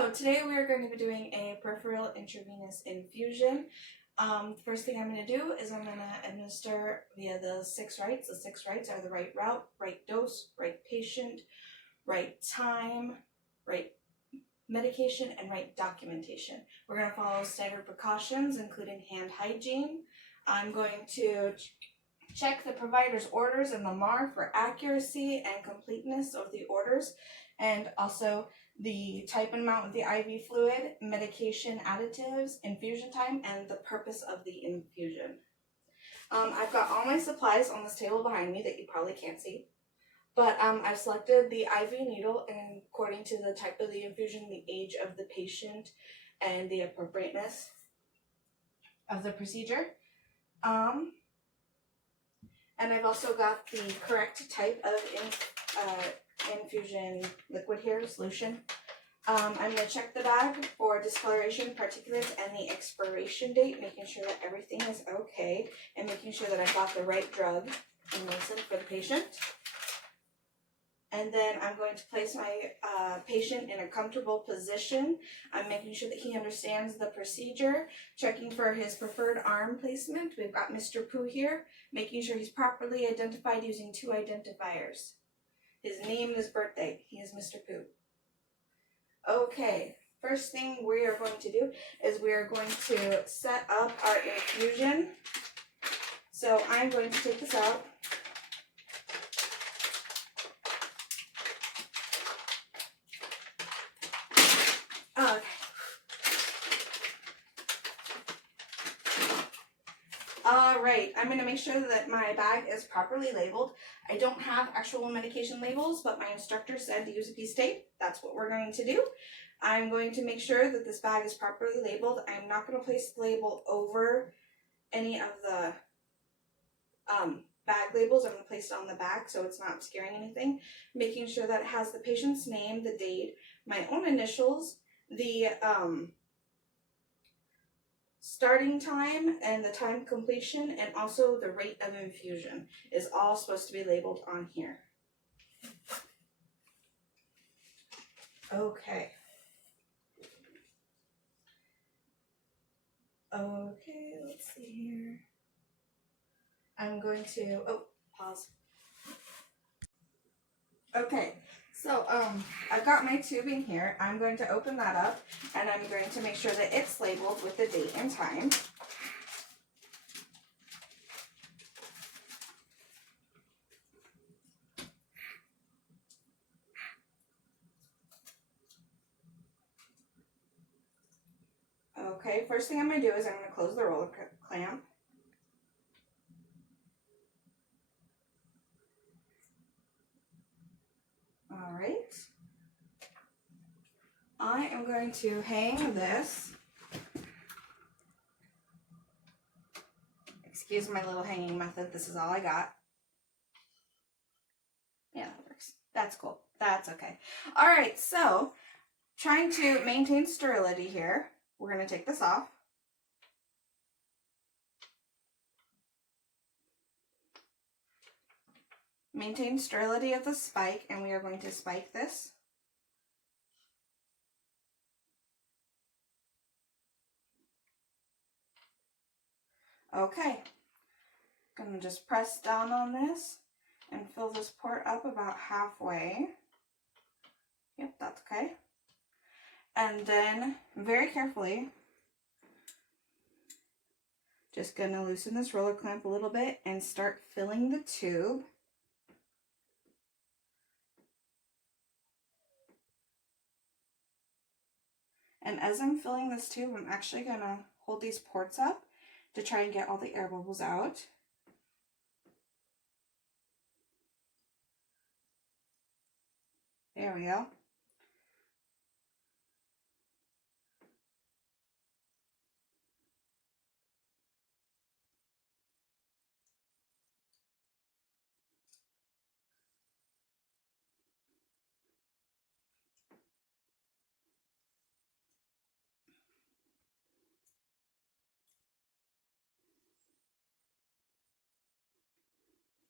So today we are going to be doing a peripheral intravenous infusion. The first thing I'm going to do is I'm going to administer via the 6 rights. The 6 rights are the right route, right dose, right patient, right time, right medication, and right documentation. We're going to follow standard precautions, including hand hygiene. I'm going to check the provider's orders and the MAR for accuracy and completeness of the orders, and also the type and amount of the IV fluid, medication additives, infusion time, and the purpose of the infusion. I've got all my supplies on this table behind me that you probably can't see, but I've selected the IV needle according to the type of the infusion, the age of the patient, and the appropriateness of the procedure. And I've also got the correct type of infusion liquid here, solution. I'm going to check the bag for discoloration, particulates, and the expiration date, making sure that everything is okay, and making sure that I've got the right drug and medicine for the patient. And then I'm going to place my patient in a comfortable position. I'm making sure that he understands the procedure, checking for his preferred arm placement. We've got Mr. Pooh here, making sure he's properly identified using 2 identifiers. His name and his birthday. He is Mr. Pooh. Okay, first thing we are going to do is we are going to set up our infusion. So I'm going to take this out. Okay. Alright, I'm going to make sure that my bag is properly labeled. I don't have actual medication labels, but my instructor said to use a piece of tape. That's what we're going to do. I'm going to make sure that this bag is properly labeled. I'm not going to place the label over any of the bag labels. I'm going to place it on the back so it's not obscuring anything. Making sure that it has the patient's name, the date, my own initials, the starting time and the time completion, and also the rate of infusion is all supposed to be labeled on here. Okay. Okay, let's see here. I'm going to, pause. Okay, so I've got my tubing here. I'm going to open that up, and I'm going to make sure that it's labeled with the date and time. Okay, first thing I'm going to do is I'm going to close the roller clamp. Alright. I am going to hang this. Excuse my little hanging method. This is all I got. Yeah, that works. That's cool. That's okay. Alright, so trying to maintain sterility here. We're going to take this off. Maintain sterility of the spike, and we are going to spike this. Okay, gonna just press down on this and fill this port up about halfway. Yep, that's okay. And then very carefully, just gonna loosen this roller clamp a little bit and start filling the tube. And as I'm filling this tube, I'm actually gonna hold these ports up to try and get all the air bubbles out. There we go.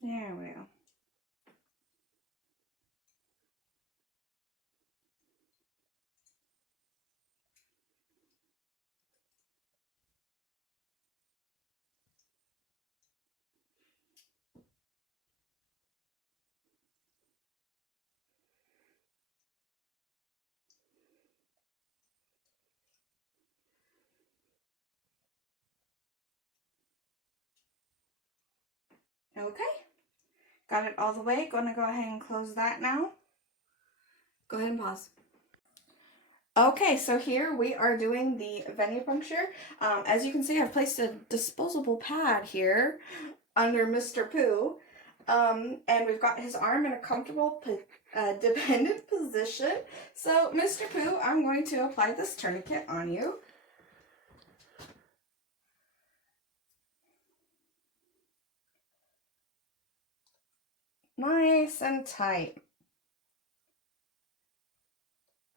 There we go. Okay, got it all the way. Gonna go ahead and close that now. Go ahead and pause. Okay, so here we are doing the venipuncture. As you can see, I've placed a disposable pad here under Mr. Pooh. And we've got his arm in a comfortable, dependent position. So, Mr. Pooh, I'm going to apply this tourniquet on you. Nice and tight.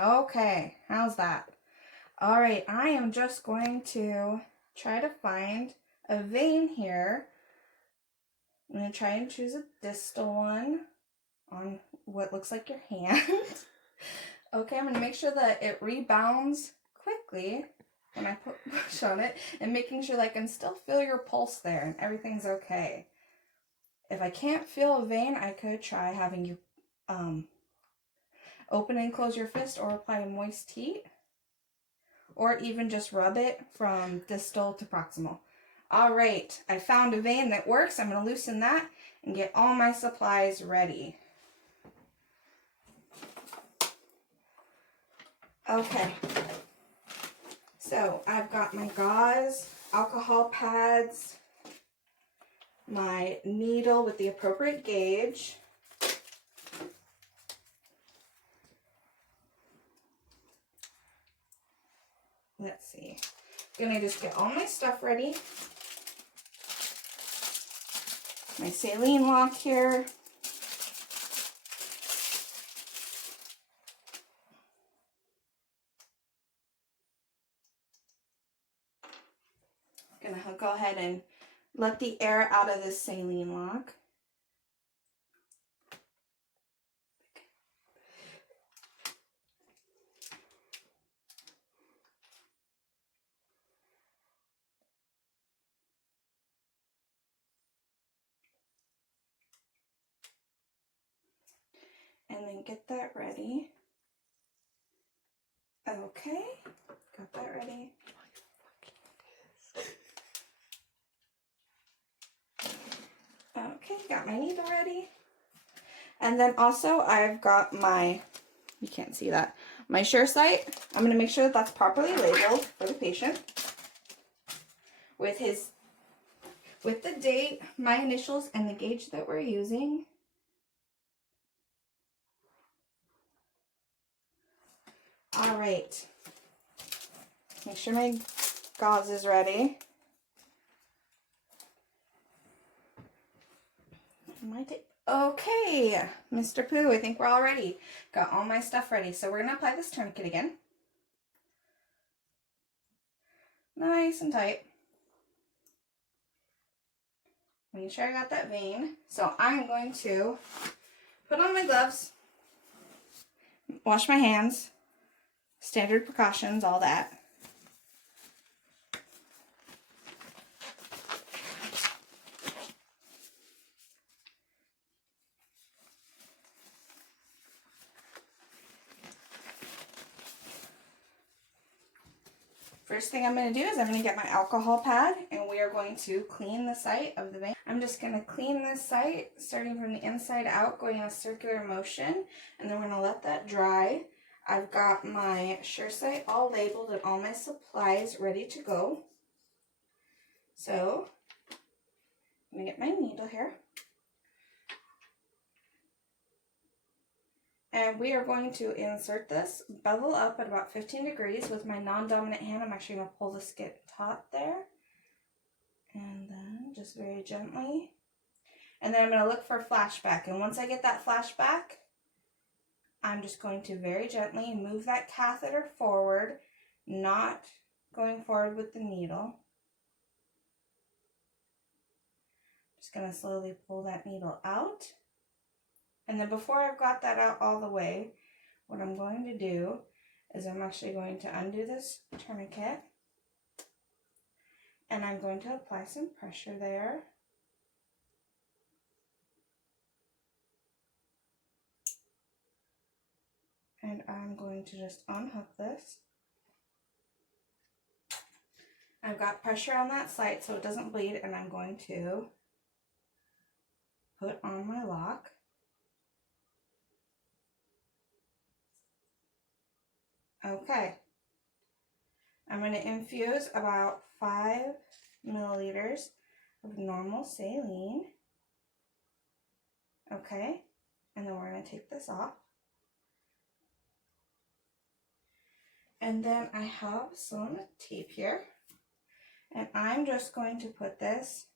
Okay, how's that? All right, I am just going to try to find a vein here. I'm going to try and choose a distal one on what looks like your hand. Okay, I'm going to make sure that it rebounds quickly when I push on it, and making sure that I can still feel your pulse there and everything's okay. If I can't feel a vein, I could try having you open and close your fist or apply a moist heat, or even just rub it from distal to proximal. All right, I found a vein that works. I'm going to loosen that and get all my supplies ready. Okay, so I've got my gauze, alcohol pads, my needle with the appropriate gauge, let's see, gonna just get all my stuff ready, my saline lock here, gonna go ahead and let the air out of this saline lock. And then get that ready. Okay, got that ready. Okay, got my needle ready. And then also I've got my, you can't see that, my SureSight. I'm going to make sure that that's properly labeled for the patient with the date, my initials, and the gauge that we're using. All right, make sure my gauze is ready. My tape. Okay, Mr. Pooh, I think we're all ready. Got all my stuff ready. So we're going to apply this tourniquet again. Nice and tight. Make sure I got that vein. So I'm going to put on my gloves, wash my hands, standard precautions, all that. First thing I'm going to do is I'm going to get my alcohol pad, and we are going to clean the site of the vein. I'm just going to clean this site starting from the inside out, going in a circular motion, and then we're going to let that dry. I've got my SureSight all labeled and all my supplies ready to go. So I'm going to get my needle here. And we are going to insert this, bevel up at about 15 degrees with my non-dominant hand. I'm actually going to pull the skin taut there. And then just very gently. And then I'm going to look for a flashback. And once I get that flashback, I'm just going to very gently move that catheter forward, not going forward with the needle. Just going to slowly pull that needle out. And then before I've got that out all the way, what I'm going to do is I'm actually going to undo this tourniquet. And I'm going to apply some pressure there. And I'm going to just unhook this. I've got pressure on that site so it doesn't bleed, and I'm going to put on my lock. Okay. I'm going to infuse about 5 milliliters of normal saline. Okay. And then we're going to take this off. And then I have some tape here. And I'm just going to put this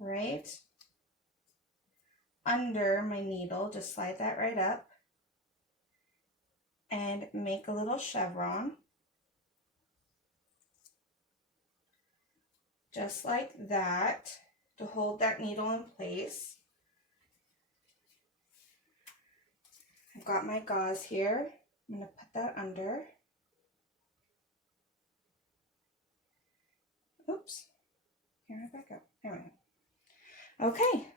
right under my needle. Just slide that right up. And make a little chevron. Just like that, to hold that needle in place. I've got my gauze here. I'm going to put that under. Oops. Here I back up. There we go. Okay.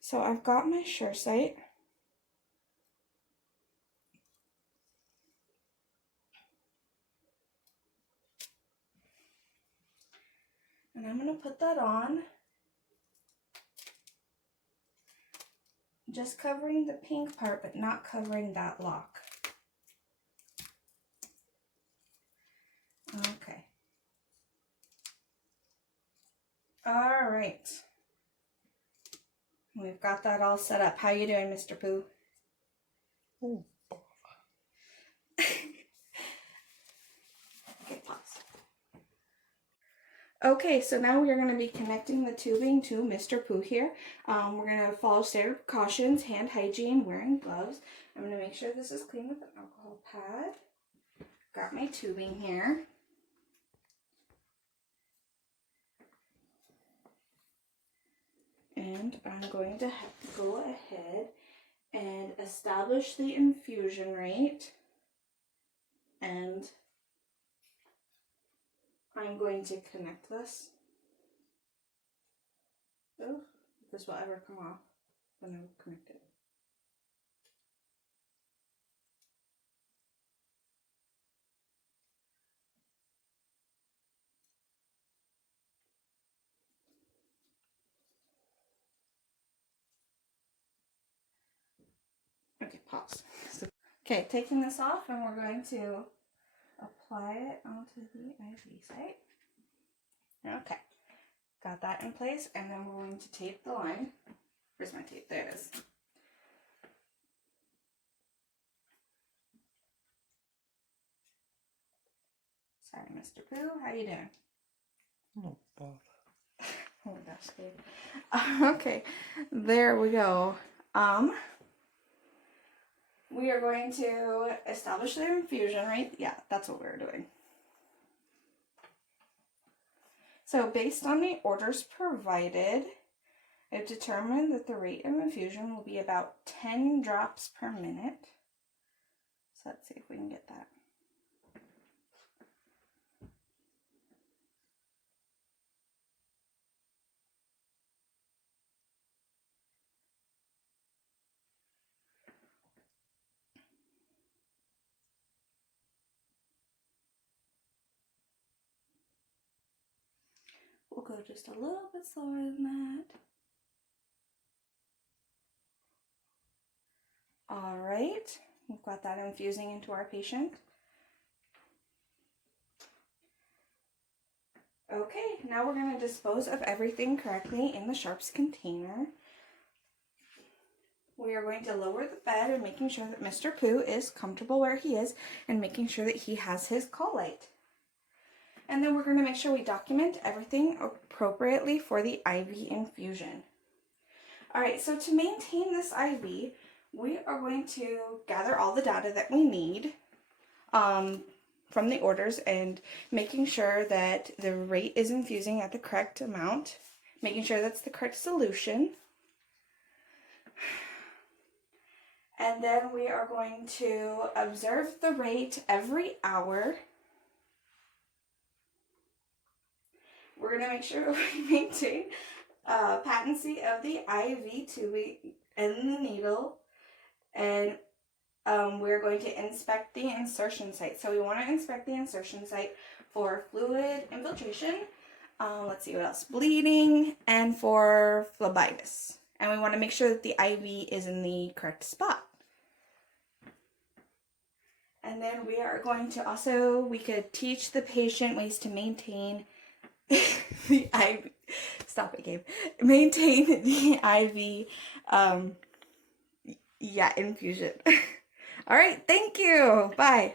So I've got my SureSight. And I'm going to put that on. Just covering the pink part, but not covering that lock. Okay. All right. We've got that all set up. How you doing, Mr. Pooh? Oh. Okay, pause. Okay, so now we're going to be connecting the tubing to Mr. Pooh here. We're going to follow standard precautions, hand hygiene, wearing gloves. I'm going to make sure this is clean with an alcohol pad. Got my tubing here. And I'm going to have to go ahead and establish the infusion rate. And I'm going to connect this. Oh, if this will ever come off when I connect it. Okay, pause. Okay, taking this off, and we're going to apply it onto the IV site. Okay, got that in place, and then we're going to tape the line. Where's my tape? There it is. Sorry, Mr. Pooh, how you doing? Not bad. Oh my gosh, babe. Okay, there we go. We are going to establish the infusion rate. Yeah, that's what we're doing. So based on the orders provided, I've determined that the rate of infusion will be about 10 drops per minute. So let's see if we can get that. We'll go just a little bit slower than that. All right, we've got that infusing into our patient. Okay, now we're going to dispose of everything correctly in the Sharps container. We are going to lower the bed and making sure that Mr. Pooh is comfortable where he is and making sure that he has his call light. And then we're going to make sure we document everything appropriately for the IV infusion. All right, so to maintain this IV, we are going to gather all the data that we need from the orders and making sure that the rate is infusing at the correct amount, making sure that's the correct solution. And then we are going to observe the rate every hour. We're going to make sure we maintain patency of the IV tubing and the needle. And we're going to inspect the insertion site. So we want to inspect the insertion site for fluid infiltration. Let's see what else. Bleeding and for phlebitis. And we want to make sure that the IV is in the correct spot. And then we are going to also, we could teach the patient ways to maintain the IV. Stop it, Gabe. Maintain the IV, infusion. All right, thank you. Bye.